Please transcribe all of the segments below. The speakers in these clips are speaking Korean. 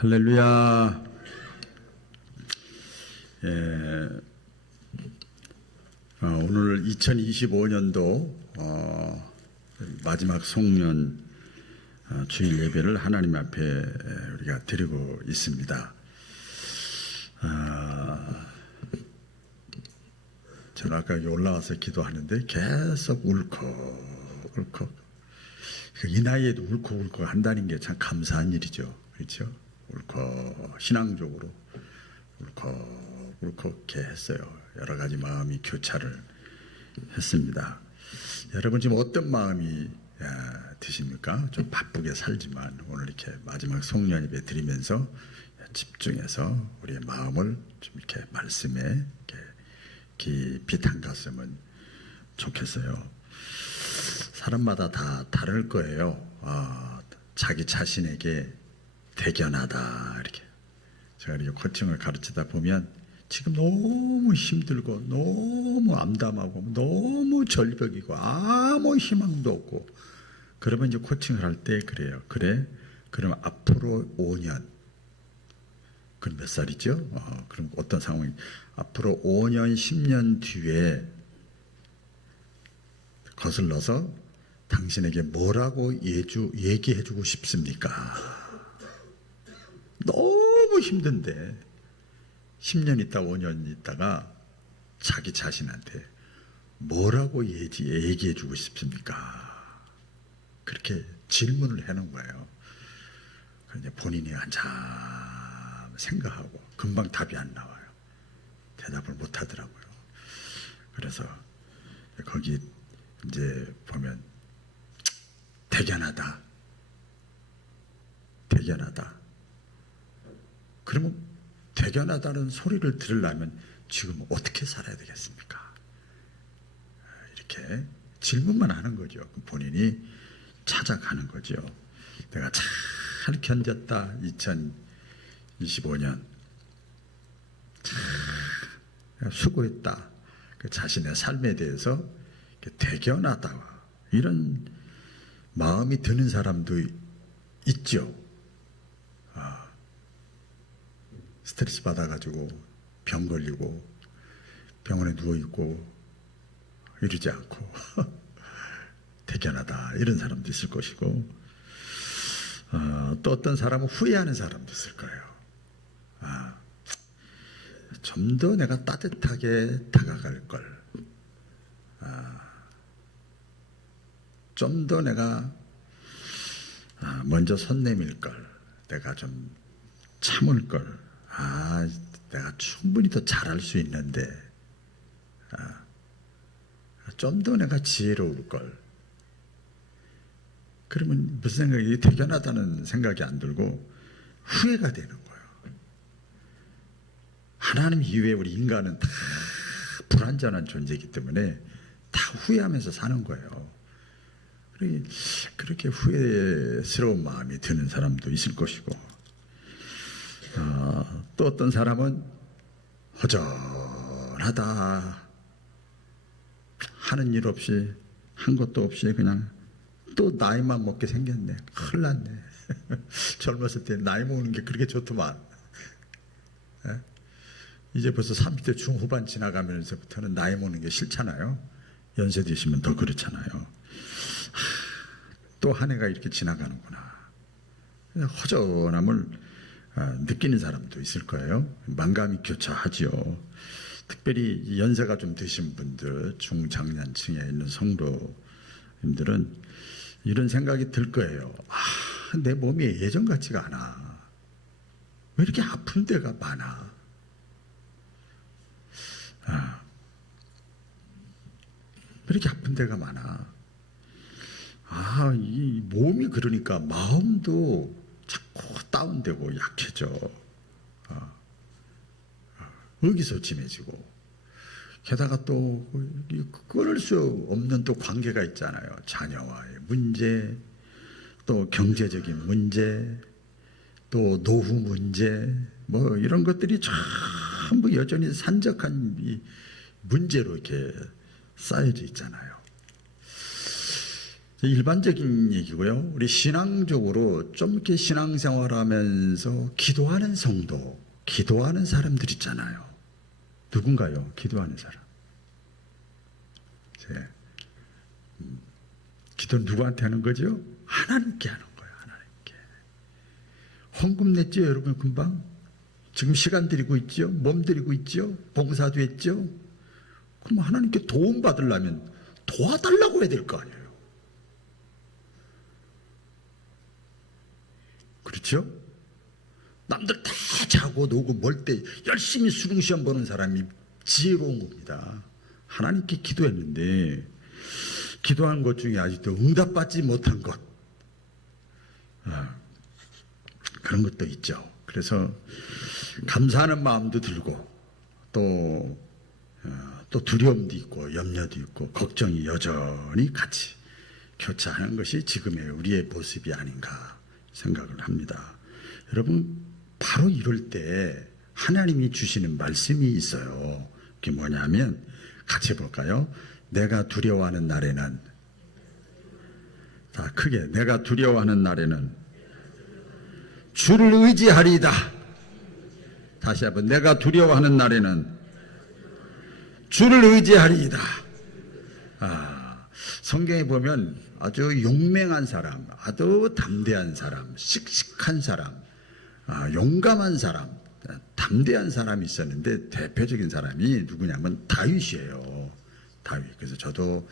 할렐루야. 예, 오늘 2025년도 마지막 송년 주일 예배를 하나님 앞에 우리가 드리고 있습니다. 저는 아까 여기 올라와서 기도하는데 계속 울컥울컥, 이 나이에도 울컥울컥 한다는 게 참 감사한 일이죠. 그렇죠? 울컥, 신앙적으로 울컥울컥 했어요. 여러 가지 마음이 교차를 했습니다. 여러분 지금 어떤 마음이 드십니까? 좀 바쁘게 살지만 오늘 이렇게 마지막 송년 예배 드리면서 집중해서 우리의 마음을 좀 이렇게 말씀에 이렇게 깊이 담갔으면 좋겠어요. 사람마다 다 다를 거예요. 자기 자신에게 대견하다, 이렇게. 제가 이렇게 코칭을 가르치다 보면 지금 너무 힘들고 너무 암담하고 너무 절벽이고 아무 희망도 없고, 그러면 이제 코칭을 할 때 그래요. 그래? 그럼 앞으로 5년, 그럼 몇 살이죠? 그럼 어떤 상황이, 앞으로 5년, 10년 뒤에 거슬러서 당신에게 뭐라고 얘기해주고 싶습니까? 너무 힘든데 10년 있다 5년 있다가 자기 자신한테 뭐라고 얘기해주고 싶습니까? 그렇게 질문을 해놓은 거예요. 그런데 본인이 한참 생각하고 금방 답이 안 나와요. 대답을 못 하더라고요. 그래서 거기 이제 보면 대견하다. 그러면 대견하다는 소리를 들으려면 지금 어떻게 살아야 되겠습니까? 이렇게 질문만 하는 거죠. 본인이 찾아가는 거죠. 내가 잘 견뎠다. 2025년 잘 수고했다. 그 자신의 삶에 대해서 대견하다, 이런 마음이 드는 사람도 있죠. 스트레스 받아가지고 병 걸리고 병원에 누워있고 이러지 않고 대견하다, 이런 사람도 있을 것이고, 또 어떤 사람은 후회하는 사람도 있을 거예요. 좀 더 내가 따뜻하게 다가갈 걸, 좀 더 내가 먼저 손 내밀 걸, 내가 좀 참을 걸, 내가 충분히 더 잘할 수 있는데, 좀 더 내가 지혜로울 걸. 그러면 무슨 생각이, 대견하다는 생각이 안 들고 후회가 되는 거예요. 하나님 이외에 우리 인간은 다 불완전한 존재이기 때문에 다 후회하면서 사는 거예요. 그렇게 후회스러운 마음이 드는 사람도 있을 것이고, 또 어떤 사람은 허전하다, 하는 일 없이, 한 것도 없이 그냥 또 나이만 먹게 생겼네. 큰일 났네. 젊었을 때 나이 먹는 게 그렇게 좋더만. 이제 벌써 30대 중후반 지나가면서부터는 나이 먹는 게 싫잖아요. 연세 드시면 더 그렇잖아요. 또 한 해가 이렇게 지나가는구나. 허전함을 느끼는 사람도 있을 거예요. 만감이 교차하지요. 특별히 연세가 좀 드신 분들, 중장년층에 있는 성도님들은 이런 생각이 들 거예요. 내 몸이 예전 같지가 않아. 왜 이렇게 아픈 데가 많아? 왜 이렇게 아픈 데가 많아? 이 몸이 그러니까 마음도 자꾸 다운되고 약해져. 의기소침해지고, 게다가 또 끊을 수 없는 또 관계가 있잖아요. 자녀와의 문제, 또 경제적인 문제, 또 노후 문제, 뭐 이런 것들이 전부 여전히 산적한 이 문제로 이렇게 쌓여져 있잖아요. 일반적인 얘기고요. 우리 신앙적으로 좀 이렇게 신앙생활하면서 기도하는 성도, 기도하는 사람들 있잖아요. 누군가요? 기도하는 사람. 기도는 누구한테 하는 거죠? 하나님께 하는 거예요. 하나님께. 헌금 냈죠, 여러분 금방? 지금 시간 드리고 있죠? 몸 드리고 있죠? 봉사도 했죠? 그럼 하나님께 도움 받으려면 도와달라고 해야 될 거 아니에요. 그렇죠? 남들 다 자고 놀고 멀 때 열심히 수능시험 보는 사람이 지혜로운 겁니다. 하나님께 기도했는데 기도한 것 중에 아직도 응답받지 못한 것, 그런 것도 있죠. 그래서 감사하는 마음도 들고 또 두려움도 있고 염려도 있고 걱정이 여전히 같이 교차하는 것이 지금의 우리의 모습이 아닌가 생각을 합니다. 여러분, 바로 이럴 때 하나님이 주시는 말씀이 있어요. 그게 뭐냐면 같이 볼까요? 내가 두려워하는 날에는, 자, 크게, 내가 두려워하는 날에는 주를 의지하리이다. 다시 한번, 내가 두려워하는 날에는 주를 의지하리이다. 성경에 보면 아주 용맹한 사람, 아주 담대한 사람, 씩씩한 사람, 용감한 사람, 담대한 사람이 있었는데 대표적인 사람이 누구냐면 다윗이에요. 다윗. 그래서 저도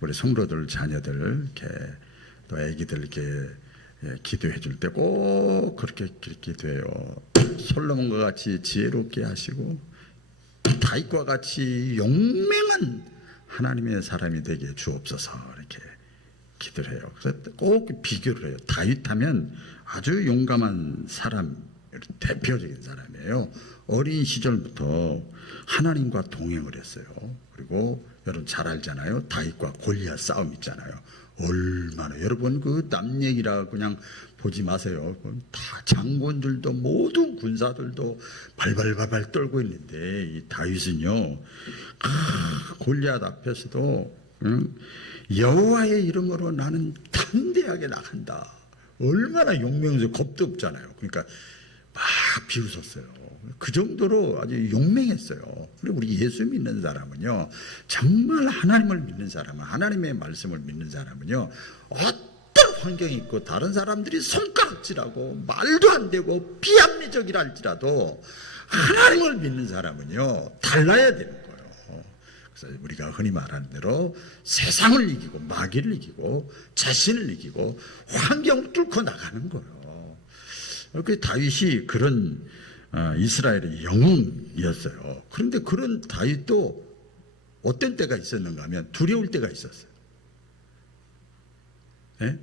우리 성도들 자녀들 이렇게 또 아기들 이렇게 기도해 줄 때 꼭 그렇게 기도해요. 솔로몬과 같이 지혜롭게 하시고 다윗과 같이 용맹한 하나님의 사람이 되게 주옵소서 이렇게 기도를 해요. 그래서 꼭 비교를 해요. 다윗하면 아주 용감한 사람, 대표적인 사람이에요. 어린 시절부터 하나님과 동행을 했어요. 그리고 여러분 잘 알잖아요. 다윗과 골리앗 싸움 있잖아요. 얼마나, 여러분 그 남 얘기라 그냥 보지 마세요. 다 장군들도 모든 군사들도 발발발발 떨고 있는데 이 다윗은요, 골리앗 앞에서도 여호와의 이름으로 나는 담대하게 나간다. 얼마나 용맹해서 겁도 없잖아요. 그러니까 막 비웃었어요. 그 정도로 아주 용맹했어요. 그리고 우리 예수 믿는 사람은요, 정말 하나님을 믿는 사람은, 하나님의 말씀을 믿는 사람은요, 어떤 환경이 있고 다른 사람들이 손가락질하고 말도 안 되고 비합리적이라 할지라도 하나님을 믿는 사람은요 달라야 되는 거예요. 그래서 우리가 흔히 말하는 대로 세상을 이기고 마귀를 이기고 자신을 이기고 환경을 뚫고 나가는 거예요. 그 다윗이 그런 이스라엘의 영웅이었어요. 그런데 그런 다윗도 어떤 때가 있었는가 하면 두려울 때가 있었어요. 네?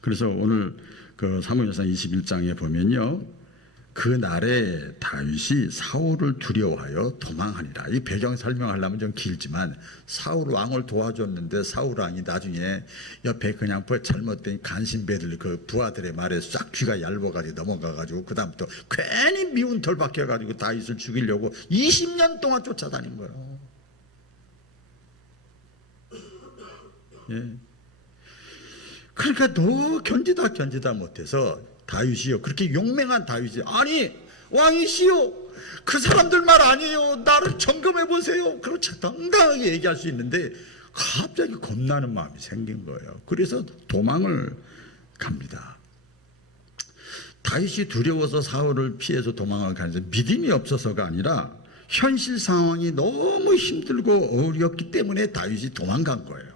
그래서 오늘 그 사무엘상 21장에 보면요, 그 날에 다윗이 사울을 두려워하여 도망하니라. 이 배경 설명하려면 좀 길지만 사울 왕을 도와줬는데 사울 왕이 나중에 옆에 그냥 잘못된 간신배들, 그 부하들의 말에 싹 귀가 얇아가지고 넘어가가지고 그 다음부터 괜히 미운 털 박혀가지고 다윗을 죽이려고 20년 동안 쫓아다닌 거예요. 예. 그러니까 너 견디다 못해서 다윗이요, 그렇게 용맹한 다윗이, 아니 왕이시여, 그 사람들 말 아니에요, 나를 점검해 보세요, 그렇지 당당하게 얘기할 수 있는데 갑자기 겁나는 마음이 생긴 거예요. 그래서 도망을 갑니다. 다윗이 두려워서 사울을 피해서 도망을 가는데 믿음이 없어서가 아니라 현실 상황이 너무 힘들고 어렵기 때문에 다윗이 도망간 거예요.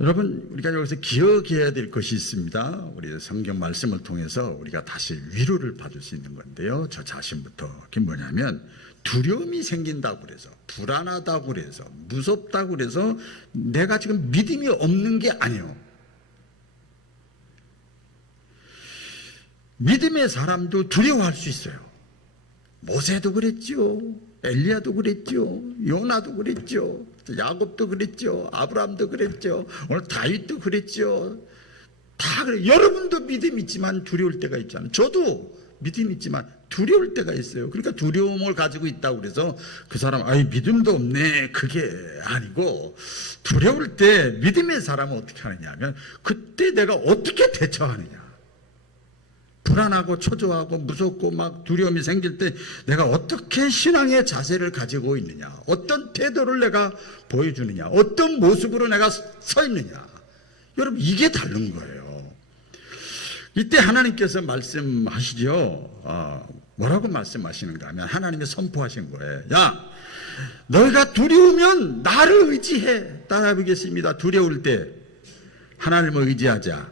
여러분, 우리가 여기서 기억해야 될 것이 있습니다. 우리 성경 말씀을 통해서 우리가 다시 위로를 받을 수 있는 건데요, 저 자신부터. 그게 뭐냐면 두려움이 생긴다고 그래서, 불안하다고 그래서, 무섭다고 그래서 내가 지금 믿음이 없는 게 아니에요. 믿음의 사람도 두려워할 수 있어요. 모세도 그랬죠, 엘리야도 그랬죠, 요나도 그랬죠, 야곱도 그랬죠, 아브라함도 그랬죠, 오늘 다윗도 그랬죠. 다 그래. 여러분도 믿음 있지만 두려울 때가 있잖아요. 저도 믿음이 있지만 두려울 때가 있어요. 그러니까 두려움을 가지고 있다고 그래서 그 사람 아이 믿음도 없네 그게 아니고, 두려울 때 믿음의 사람은 어떻게 하느냐 하면 그때 내가 어떻게 대처하느냐, 불안하고 초조하고 무섭고 막 두려움이 생길 때 내가 어떻게 신앙의 자세를 가지고 있느냐, 어떤 태도를 내가 보여주느냐, 어떤 모습으로 내가 서 있느냐, 여러분 이게 다른 거예요. 이때 하나님께서 말씀하시죠. 뭐라고 말씀하시는가 하면 하나님이 선포하신 거예요. 야, 너희가 두려우면 나를 의지해. 따라해보겠습니다. 두려울 때 하나님을 의지하자.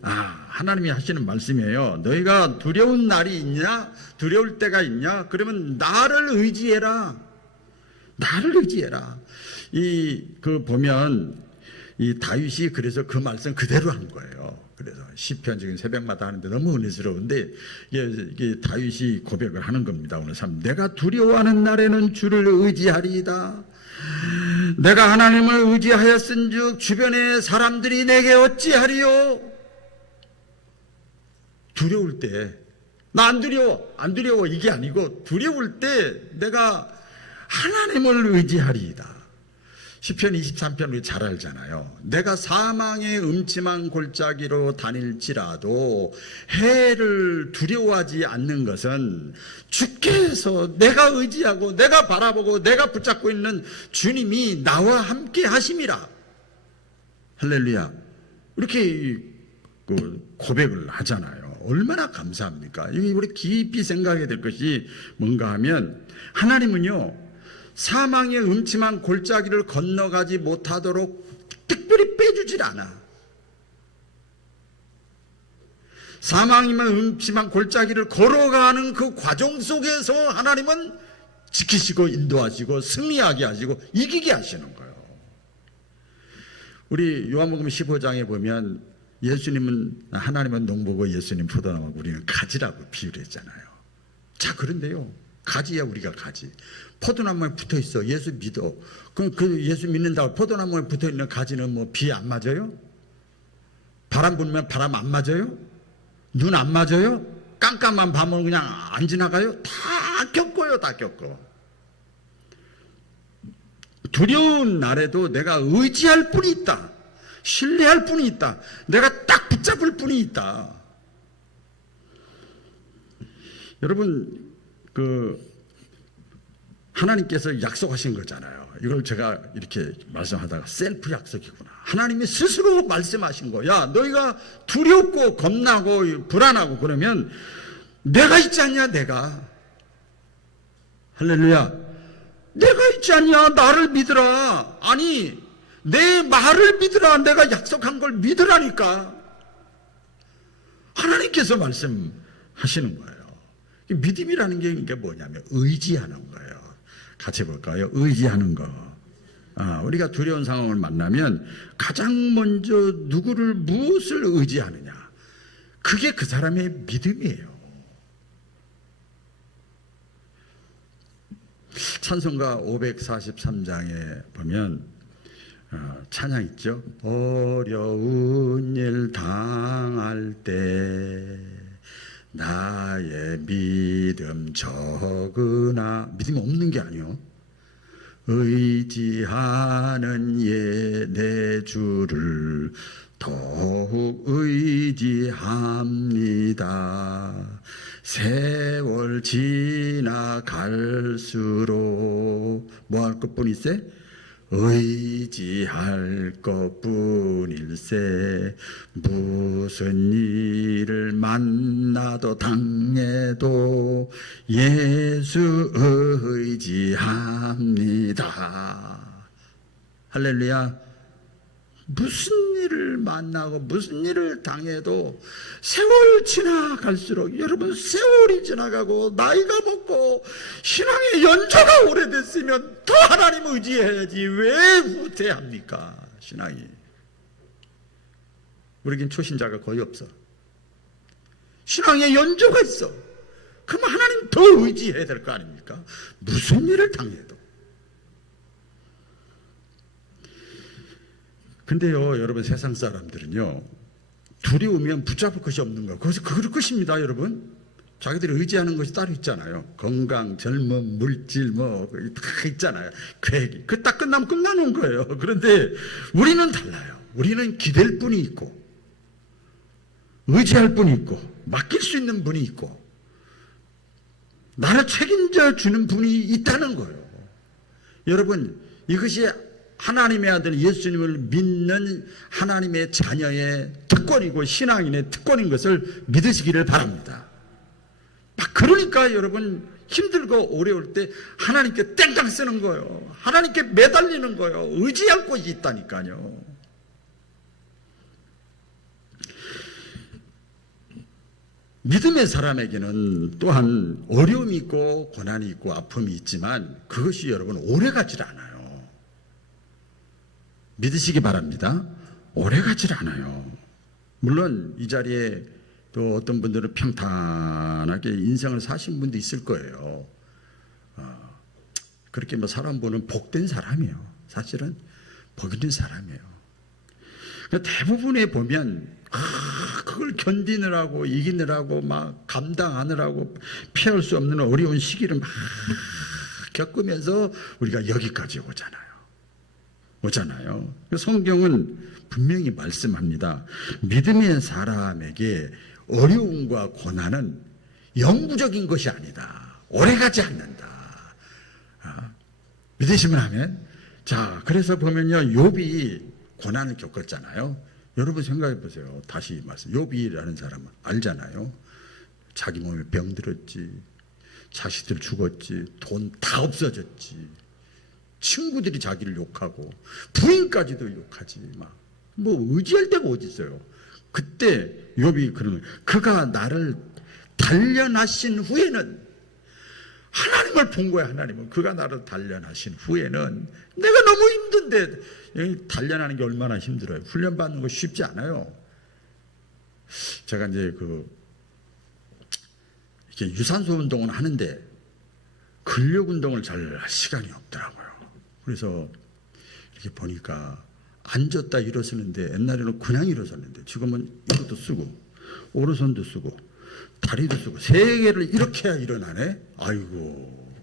하나님이 하시는 말씀이에요. 너희가 두려운 날이 있냐, 두려울 때가 있냐, 그러면 나를 의지해라. 나를 의지해라. 보면 이 다윗이 그래서 그 말씀 그대로 한 거예요. 그래서 시편 지금 새벽마다 하는데 너무 은혜스러운데 이게 다윗이 고백을 하는 겁니다. 오늘 내가 두려워하는 날에는 주를 의지하리이다. 내가 하나님을 의지하였은즉 주변의 사람들이 내게 어찌하리요. 두려울 때 나 안 두려워 이게 아니고, 두려울 때 내가 하나님을 의지하리이다. 시편 23편 우리 잘 알잖아요. 내가 사망의 음침한 골짜기로 다닐지라도 해를 두려워하지 않는 것은 주께서 내가 의지하고 내가 바라보고 내가 붙잡고 있는 주님이 나와 함께 하심이라. 할렐루야. 이렇게 고백을 하잖아요. 얼마나 감사합니까? 우리 깊이 생각해야 될 것이 뭔가 하면, 하나님은요 사망의 음침한 골짜기를 건너가지 못하도록 특별히 빼주질 않아. 사망이면 음침한 골짜기를 걸어가는 그 과정 속에서 하나님은 지키시고 인도하시고 승리하게 하시고 이기게 하시는 거예요. 우리 요한복음 15장에 보면 하나님은 농부고 예수님 포도나무고 우리는 가지라고 비유를 했잖아요. 자, 그런데요, 가지야 우리가 가지. 포도나무에 붙어 있어. 예수 믿어. 그럼 그 예수 믿는다고 포도나무에 붙어 있는 가지는 뭐 비 안 맞아요? 바람 불면 바람 안 맞아요? 눈 안 맞아요? 깜깜한 밤은 그냥 안 지나가요? 다 겪어요. 다 겪어. 두려운 날에도 내가 의지할 뿐이 있다. 신뢰할 뿐이 있다. 내가 딱 붙잡을 뿐이 있다. 여러분, 하나님께서 약속하신 거잖아요. 이걸 제가 이렇게 말씀하다가 셀프 약속이구나. 하나님이 스스로 말씀하신 거야. 너희가 두렵고 겁나고 불안하고 그러면 내가 있지 않냐, 내가. 할렐루야. 내가 있지 않냐, 나를 믿으라. 아니, 내 말을 믿으라. 내가 약속한 걸 믿으라니까. 하나님께서 말씀하시는 거예요. 믿음이라는 게 뭐냐면 의지하는 거예요. 같이 볼까요? 의지하는 거. 우리가 두려운 상황을 만나면 가장 먼저 무엇을 의지하느냐, 그게 그 사람의 믿음이에요. 찬송가 543장에 보면 찬양 있죠. 어려운 일 당할 때 나의 믿음 적으나, 믿음이 없는 게 아니요, 의지하는 내 주를 더욱 의지합니다. 세월 지나갈수록 뭐 할 것뿐일세? 의지할 것뿐일세. 무슨 일을 만나도 당해도 예수 의지합니다. 할렐루야. 무슨 일을 만나고 무슨 일을 당해도 세월 지나갈수록, 여러분 세월이 지나가고 나이가 먹고 신앙의 연조가 오래됐으면 더 하나님 의지해야지 왜 후퇴합니까? 신앙이. 우리긴 초신자가 거의 없어. 신앙의 연조가 있어. 그럼 하나님 더 의지해야 될 거 아닙니까? 무슨 일을 당해도. 근데요, 여러분, 세상 사람들은요, 두려우면 붙잡을 것이 없는 거예요. 그래서 그럴 것입니다, 여러분. 자기들이 의지하는 것이 따로 있잖아요. 건강, 젊음, 물질 다 있잖아요. 계획이. 그 딱 끝나면 끝나는 거예요. 그런데 우리는 달라요. 우리는 기댈 분이 있고 의지할 분이 있고 맡길 수 있는 분이 있고 나를 책임져 주는 분이 있다는 거예요. 여러분, 이것이 하나님의 아들 예수님을 믿는 하나님의 자녀의 특권이고 신앙인의 특권인 것을 믿으시기를 바랍니다. 그러니까 여러분, 힘들고 어려울 때 하나님께 땡깡 쓰는 거예요. 하나님께 매달리는 거예요. 의지할 곳이 있다니까요. 믿음의 사람에게는 또한 어려움이 있고 고난이 있고 아픔이 있지만 그것이 여러분 오래가질 않아요. 믿으시기 바랍니다. 오래가질 않아요. 물론 이 자리에 또 어떤 분들은 평탄하게 인생을 사신 분도 있을 거예요. 그렇게 사람 보는 복된 사람이에요. 사실은 복 있는 사람이에요. 대부분에 보면 그걸 견디느라고 이기느라고 막 감당하느라고 피할 수 없는 어려운 시기를 막 겪으면서 우리가 여기까지 오잖아요. 성경은 분명히 말씀합니다. 믿음의 사람에게 어려움과 고난은 영구적인 것이 아니다. 오래가지 않는다. 믿으시면 아멘. 자, 그래서 보면요, 욥이 고난을 겪었잖아요. 여러분 생각해 보세요. 다시 말씀. 욥이라는 사람은 알잖아요. 자기 몸에 병들었지, 자식들 죽었지, 돈 다 없어졌지, 친구들이 자기를 욕하고 부인까지도 욕하지. 의지할 데가 어디 있어요. 그때 욥이 그러는 거예요. 그가 나를 단련하신 후에는, 하나님을 본 거야. 하나님은 그가 나를 단련하신 후에는, 내가 너무 힘든데, 단련하는 게 얼마나 힘들어요. 훈련 받는 거 쉽지 않아요. 제가 이제 이렇게 유산소 운동은 하는데 근력 운동을 잘 할 시간이 없더라고요. 그래서 이렇게 보니까 앉았다 일어서는데, 옛날에는 그냥 일어섰는데 지금은 이것도 쓰고 오른손도 쓰고 다리도 쓰고 세 개를 이렇게 해야 일어나네. 아이고,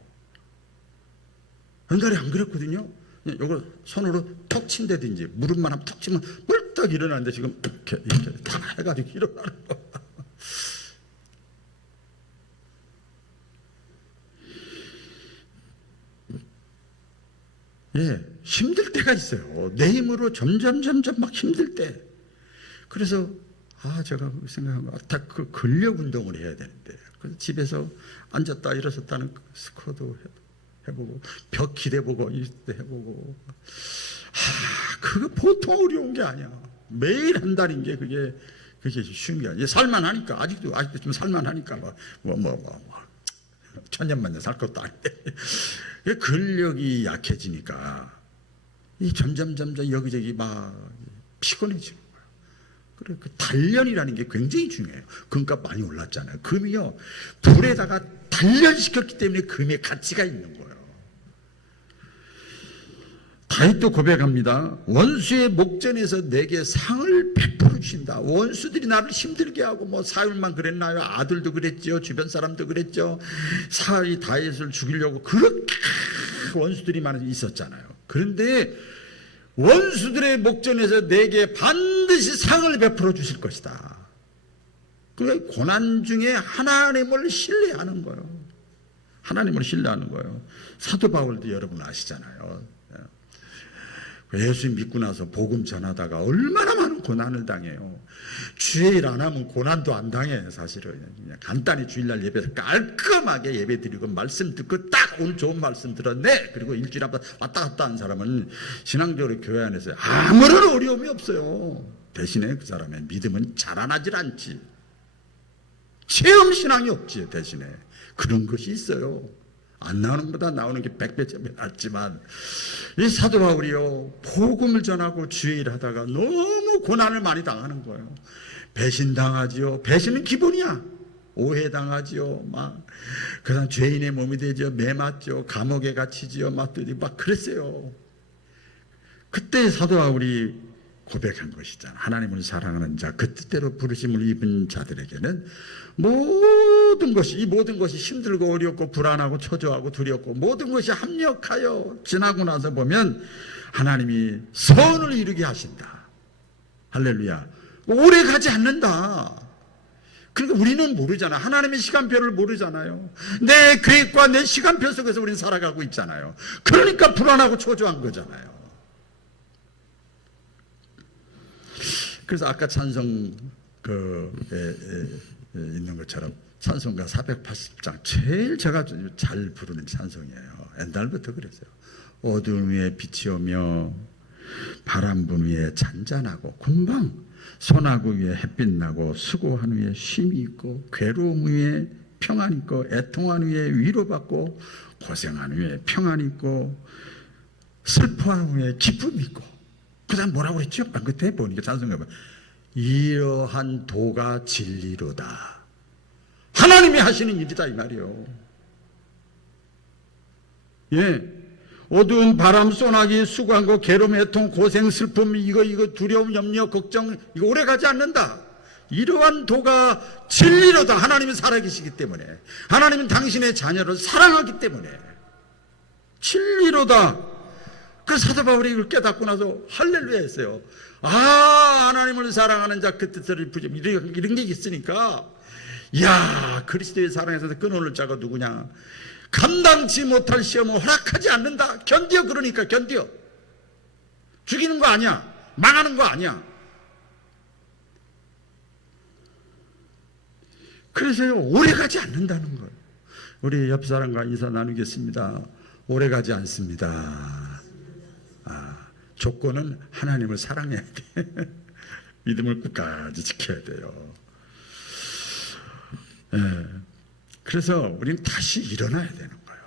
옛날에 안 그랬거든요. 이거 손으로 톡 친다든지 무릎만 하면 톡 치면 뿔딱 일어나는데 지금 이렇게 다 해가지고 일어나는 거. 예, 힘들 때가 있어요. 내 힘으로 점점 막 힘들 때. 그래서 제가 생각한 거, 그 근력 운동을 해야 되는데, 그래서 집에서 앉았다 일어섰다는 스쿼도 해보고, 벽 기대보고, 이때 해보고. 그거 보통 어려운 게 아니야. 매일 한다는 게 그게 쉬운 게 아니야. 살만하니까, 아직도 좀 살만하니까, 천년만년 살 것도 아닌데. 근력이 약해지니까, 점점 여기저기 피곤해지는 거예요. 그래, 그 단련이라는 게 굉장히 중요해요. 금값 많이 올랐잖아요. 금이요, 불에다가 단련시켰기 때문에 금의 가치가 있는 거예요. 다윗도 고백합니다. 원수의 목전에서 내게 상을 베풀어 주신다. 원수들이 나를 힘들게 하고 사울만 그랬나요? 아들도 그랬죠. 주변 사람도 그랬죠. 사울이 다윗을 죽이려고 그렇게 원수들이 많이 있었잖아요. 그런데 원수들의 목전에서 내게 반드시 상을 베풀어 주실 것이다. 그 고난 중에 하나님을 신뢰하는 거예요. 하나님을 신뢰하는 거예요. 사도 바울도 여러분 아시잖아요. 예수 믿고 나서 복음 전하다가 얼마나 많은 고난을 당해요. 주일 안 하면 고난도 안 당해. 사실은 그냥 간단히 주일날 예배에서 깔끔하게 예배 드리고 말씀 듣고 딱 오늘 좋은 말씀 들었네, 그리고 일주일 앞에 왔다 갔다 한 사람은 신앙적으로 교회 안에서 아무런 어려움이 없어요. 대신에 그 사람의 믿음은 자라나질 않지. 체험신앙이 없지. 대신에 그런 것이 있어요. 안 나오는 것보다 나오는 게 100배 낫지만, 이 사도 바울이요, 복음을 전하고 주일 하다가 너무 고난을 많이 당하는 거예요. 배신당하지요. 배신은 기본이야. 오해당하지요. 그다음 죄인의 몸이 되죠. 매 맞죠. 감옥에 갇히지요. 막 그랬어요. 그때 사도 바울이 고백한 것이잖아. 하나님을 사랑하는 자, 그 뜻대로 부르심을 입은 자들에게는 모든 것이, 이 모든 것이 힘들고 어렵고 불안하고 초조하고 두렵고 모든 것이 합력하여 지나고 나서 보면 하나님이 선을 이루게 하신다. 할렐루야. 오래 가지 않는다. 그러니까 우리는 모르잖아. 하나님의 시간표를 모르잖아요. 내 계획과 내 시간표 속에서 우리는 살아가고 있잖아요. 그러니까 불안하고 초조한 거잖아요. 그래서 아까 찬송 있는 것처럼 찬송가 480장 제일 제가 잘 부르는 찬송이에요. 옛날부터 그랬어요. 어두운 위에 빛이 오며 바람 분 위에 잔잔하고 금방 소나무 위에 햇빛 나고 수고한 위에 쉼이 있고 괴로움 위에 평안 있고 애통한 위에 위로받고 고생한 위에 평안 있고 슬퍼한 위에 기쁨 있고 그 다음 뭐라고 그랬죠? 안 그때 보니까 찬송가 이러한 도가 진리로다. 하나님이 하시는 일이다 이 말이요. 예, 어두운 바람, 소나기, 수고한 거, 괴로움, 애통, 고생, 슬픔, 이거 두려움, 염려, 걱정, 이거 오래가지 않는다. 이러한 도가 진리로다. 하나님이 살아계시기 때문에, 하나님은 당신의 자녀를 사랑하기 때문에 진리로다. 그 사도 바울이 이걸 깨닫고 나서 할렐루야 했어요. 아, 하나님을 사랑하는 자 그 뜻을 부정, 이런 게 있으니까, 이야, 그리스도의 사랑에서 끊어놓을 자가 누구냐? 감당치 못할 시험을 허락하지 않는다. 견뎌. 그러니까 견뎌. 죽이는 거 아니야. 망하는 거 아니야. 그래서 오래가지 않는다는 거예요. 우리 옆 사람과 인사 나누겠습니다. 오래가지 않습니다. 조건은 하나님을 사랑해야 돼. 믿음을 끝까지 지켜야 돼요. 예. 그래서 우리는 다시 일어나야 되는 거예요.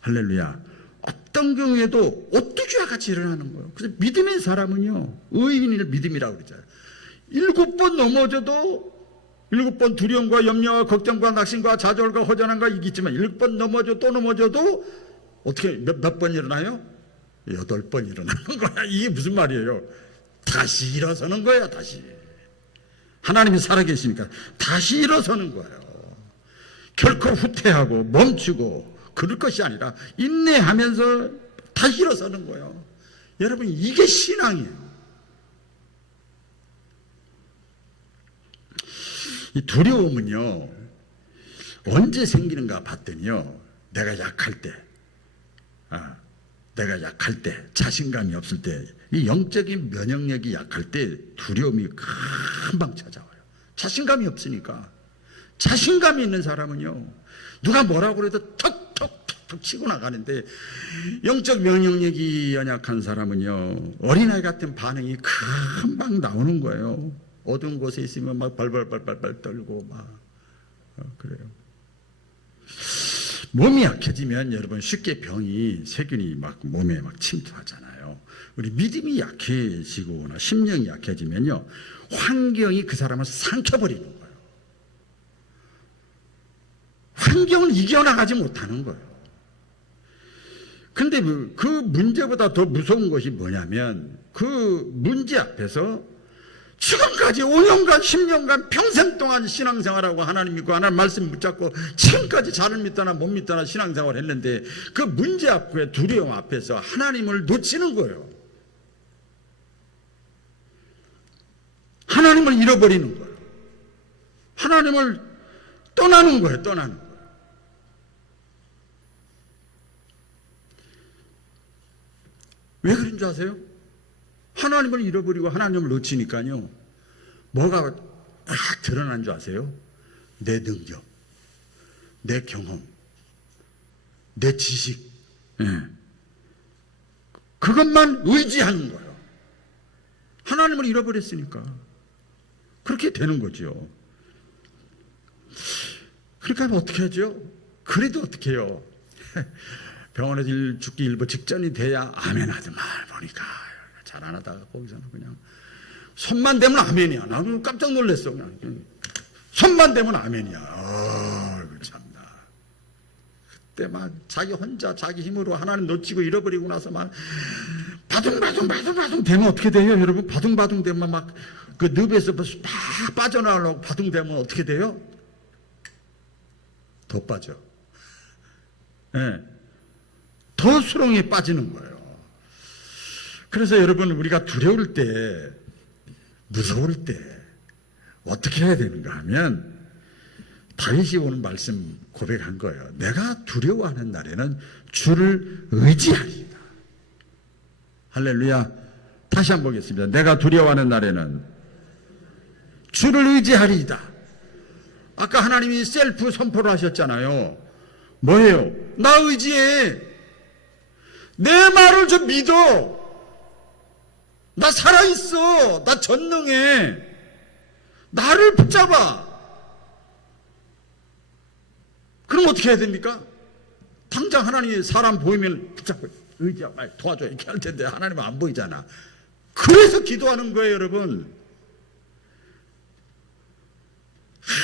할렐루야. 어떤 경우에도 오뚜기와 같이 일어나는 거예요. 그래서 믿음의 사람은요, 의인을 믿음이라고 그러잖아요. 7번 넘어져도 7번 두려움과 염려와 걱정과 낙심과 좌절과 허전함과 이기지만 7번 넘어져 또 넘어져도 어떻게 몇 번 일어나요? 8번 일어나는 거야. 이게 무슨 말이에요? 다시 일어서는 거예요. 다시. 하나님이 살아계시니까 다시 일어서는 거예요. 결코 후퇴하고 멈추고 그럴 것이 아니라 인내하면서 다시 일어서는 거예요. 여러분, 이게 신앙이에요. 이 두려움은요, 언제 생기는가 봤더니요, 내가 약할 때, 자신감이 없을 때, 이 영적인 면역력이 약할 때 두려움이 금방 찾아와요. 자신감이 없으니까. 자신감이 있는 사람은요, 누가 뭐라고 해도 턱 치고 나가는데, 영적 면역력이 연약한 사람은요, 어린아이 같은 반응이 금방 나오는 거예요. 어두운 곳에 있으면 막 발발 떨고 막 그래요. 몸이 약해지면 여러분 쉽게 병이 세균이 막 몸에 막 침투하잖아요. 우리 믿음이 약해지거나 심령이 약해지면요, 환경이 그 사람을 삼켜버리는 거예요. 환경을 이겨나가지 못하는 거예요. 근데 그 문제보다 더 무서운 것이 뭐냐면, 그 문제 앞에서 지금까지 5년간 10년간 평생 동안 신앙생활하고 하나님 믿고 하나님 말씀 붙잡고 지금까지 잘 믿거나 못 믿거나 신앙생활 했는데, 그 문제 앞에 두려움 앞에서 하나님을 놓치는 거예요. 하나님을 잃어버리는 거예요. 하나님을 떠나는 거예요. 떠나는 거예요. 왜 그런 줄 아세요? 하나님을 잃어버리고 하나님을 놓치니까요, 뭐가 막 드러난 줄 아세요? 내 능력, 내 경험, 내 지식, 그것만 의지하는 거예요. 하나님을 잃어버렸으니까 그렇게 되는 거죠. 그러니까 어떻게 하죠? 그래도 어떻게 해요? 병원에서 죽기 일보 직전이 돼야 아멘 하지 말 보니까 잘 안 하다가 거기서는 그냥 손만 대면 아멘이야. 나 깜짝 놀랐어. 그냥 손만 대면 아멘이야. 참나. 그때 막 자기 혼자 자기 힘으로 하나님 놓치고 잃어버리고 나서 막 바둥바둥 되면 어떻게 돼요, 여러분? 바둥바둥 되면 막 그 늪에서 다 빠져나오려고 바둥되면 어떻게 돼요? 더 빠져. 네. 더 수렁에 빠지는 거예요. 그래서 여러분, 우리가 두려울 때, 무서울 때 어떻게 해야 되는가 하면 다윗이 오늘 말씀 고백한 거예요. 내가 두려워하는 날에는 주를 의지하리이다. 할렐루야. 다시 한번 보겠습니다. 내가 두려워하는 날에는 주를 의지하리이다. 아까 하나님이 셀프 선포를 하셨잖아요. 뭐예요? 나 의지해. 내 말을 좀 믿어. 나 살아있어. 나 전능해. 나를 붙잡아. 그럼 어떻게 해야 됩니까? 당장 하나님이 사람 보이면 붙잡고 의지하고 빨리 도와줘 이렇게 할 텐데 하나님은 안 보이잖아. 그래서 기도하는 거예요, 여러분.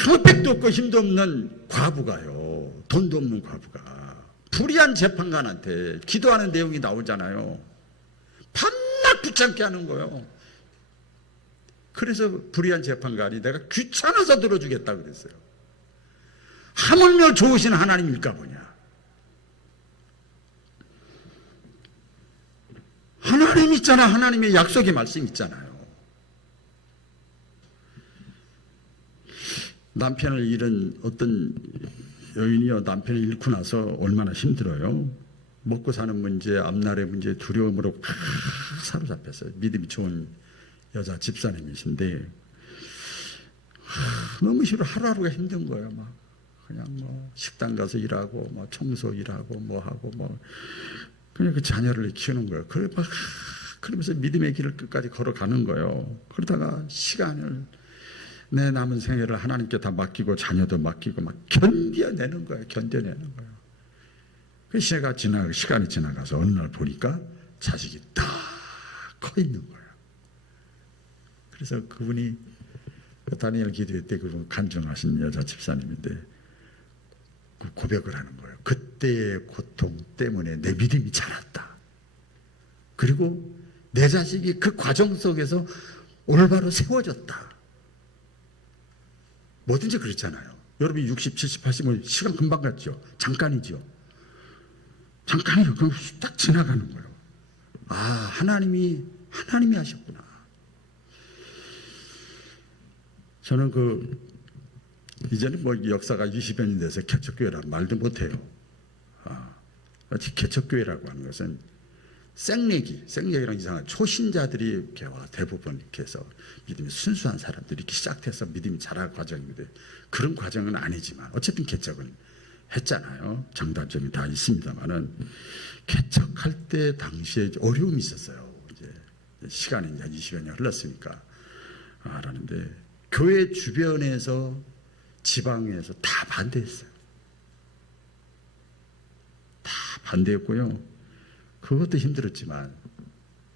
아무 백도 없고 힘도 없는 과부가요, 돈도 없는 과부가 불의한 재판관한테 기도하는 내용이 나오잖아요. 밤낮 붙잡게 하는 거예요. 그래서 불의한 재판관이 내가 귀찮아서 들어주겠다 그랬어요. 하물며 좋으신 하나님일까 보냐. 하나님 있잖아. 하나님의 약속의 말씀 있잖아요. 남편을 잃은 어떤 여인이요, 남편을 잃고 나서 얼마나 힘들어요. 먹고 사는 문제, 앞날의 문제, 두려움으로 사로잡혔어요. 믿음이 좋은 여자 집사님이신데 너무 싫어. 하루하루가 힘든 거예요. 막 그냥 뭐 식당 가서 일하고 뭐 청소 일하고 뭐 하고 뭐 그냥 그 자녀를 키우는 거예요. 그래 막 그러면서 믿음의 길을 끝까지 걸어가는 거예요. 그러다가 시간을 내 남은 생애를 하나님께 다 맡기고 자녀도 맡기고 막 견뎌내는 거예요. 견뎌내는 거예요. 그 시간이 지나가서 어느 날 보니까 자식이 딱 커 있는 거예요. 그래서 그분이 다니엘 기도회 때 그분 간증하신 여자 집사님인데 고백을 하는 거예요. 그때의 고통 때문에 내 믿음이 자랐다. 그리고 내 자식이 그 과정 속에서 올바로 세워졌다. 뭐든지 그렇잖아요. 여러분이 60, 70, 80은 시간 금방 갔죠. 잠깐이죠. 잠깐이요. 그럼 딱 지나가는 거예요. 아, 하나님이 하셨구나. 저는 이제는 뭐 역사가 20여 년 돼서 개척교회라고 말도 못해요. 개척교회라고 하는 것은 생애기랑 이상한 초신자들이 이렇게 와 대부분 이렇게 해서 믿음이 순수한 사람들이 이렇게 시작해서 믿음이 자라는 과정인데 그런 과정은 아니지만 어쨌든 개척은 했잖아요. 장단점이 다 있습니다만은 개척할 때 당시에 어려움이 있었어요. 이제 시간이 이제 20여 년 흘렀으니까 알았는데 교회 주변에서 지방에서 다 반대했어요. 다 반대했고요. 그것도 힘들었지만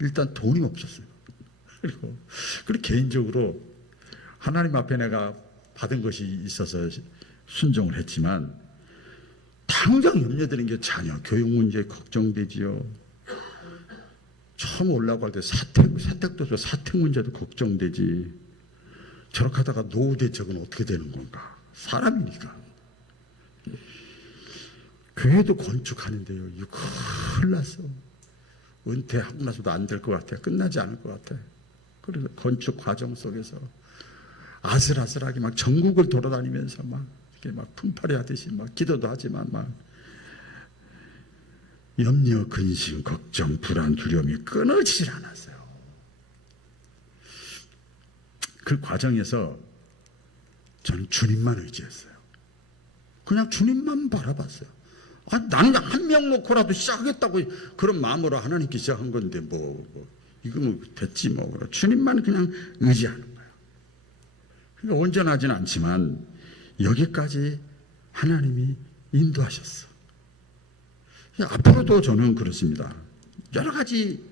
일단 돈이 없었어요. 그리고 개인적으로 하나님 앞에 내가 받은 것이 있어서 순종을 했지만 당장 염려되는 게 자녀 교육 문제 걱정되지요. 처음 올라고 할 때 사택 문제도 걱정되지. 저렇게 하다가 노후 대책은 어떻게 되는 건가. 사람이니까. 교회도 건축하는데요. 이거 큰일 났어. 은퇴하고 나서도 안 될 것 같아. 끝나지 않을 것 같아. 그래서 건축 과정 속에서 아슬아슬하게 막 전국을 돌아다니면서 막 이렇게 막 품팔이 하듯이 막 기도도 하지만 막 염려, 근심, 걱정, 불안, 두려움이 끊어지질 않았어요. 그 과정에서 저는 주님만 의지했어요. 그냥 주님만 바라봤어요. 나는 한 명 놓고라도 시작하겠다고 그런 마음으로 하나님께 시작한 건데 이거 뭐 됐지 뭐. 주님만 그냥 의지하는 거예요. 그러니까 온전하지는 않지만 여기까지 하나님이 인도하셨어. 앞으로도 저는 그렇습니다. 여러 가지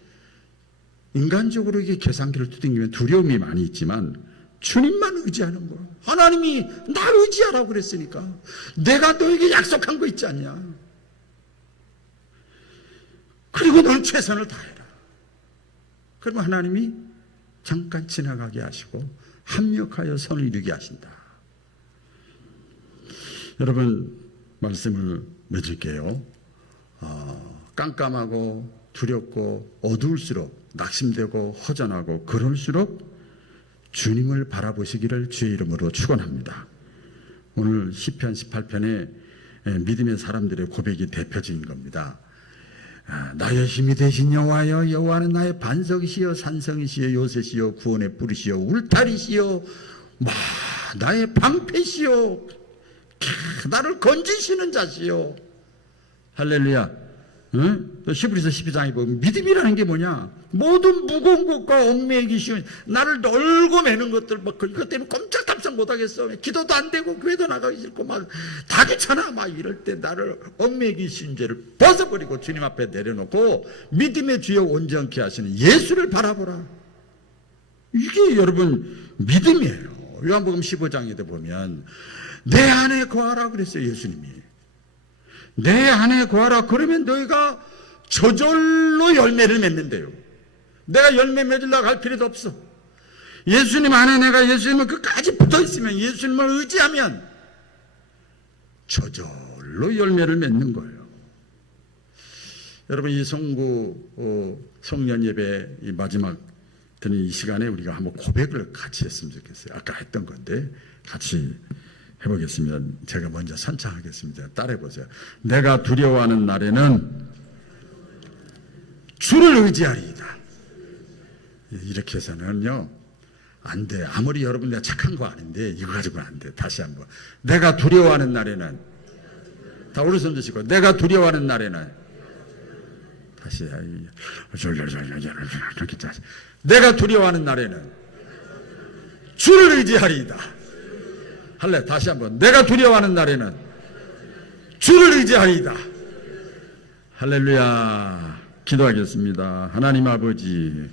인간적으로 이게 계산기를 두들기면 두려움이 많이 있지만 주님만 의지하는 거. 하나님이 나를 의지하라고 그랬으니까 내가 너에게 약속한 거 있지 않냐. 그리고 넌 최선을 다해라. 그러면 하나님이 잠깐 지나가게 하시고 합력하여 선을 이루게 하신다. 여러분 말씀을 맺을게요. 깜깜하고 두렵고 어두울수록 낙심되고 허전하고 그럴수록 주님을 바라보시기를 주의 이름으로 축원합니다. 오늘 시편 18편에 믿음의 사람들의 고백이 대표적인 겁니다. 나의 힘이 되신 여호와여, 여호와는 나의 반석이시여 산성이시여 요새시여 구원의 뿌리시여 울타리시여 나의 방패시여 나를 건지시는 자시여. 할렐루야. 또 히브리서 12장에 보면 믿음이라는 게 뭐냐? 모든 무거운 것과 얽매이기 쉬운 나를 놀고 매는 것들 이것 때문에 꼼짝달싹 못하겠어. 기도도 안 되고 교회도 나가기 싫고 막 다 귀찮아 막 이럴 때 나를 얽매이기 쉬운 죄를 벗어버리고 주님 앞에 내려놓고 믿음의 주여 온전케 하시는 예수를 바라보라. 이게 여러분 믿음이에요. 요한복음 15장에도 보면 내 안에 거하라 그랬어요. 예수님이 내 안에 거하라. 그러면 너희가 저절로 열매를 맺는데요. 내가 열매 맺으려고 할 필요도 없어. 예수님 안에 내가 예수님을 끝까지 붙어있으면 예수님을 의지하면 저절로 열매를 맺는 거예요. 여러분 이 송구 송년 예배 이 마지막 드는 이 시간에 우리가 한번 고백을 같이 했으면 좋겠어요. 아까 했던 건데 같이 해보겠습니다. 제가 먼저 선창하겠습니다. 따라해보세요. 내가 두려워하는 날에는 주를 의지하리이다. 이렇게 해서는요 안 돼. 아무리 여러분 내가 착한 거 아닌데 이거 가지고는 안 돼. 다시 한번. 내가 두려워하는 날에는 다 오른손 드시고 내가 두려워하는 날에는 다시 이렇게 짜시. 내가 두려워하는 날에는 주를 의지하리이다. 할래. 다시 한번. 내가 두려워하는 날에는 주를 의지하리이다. 할렐루야. 기도하겠습니다. 하나님 아버지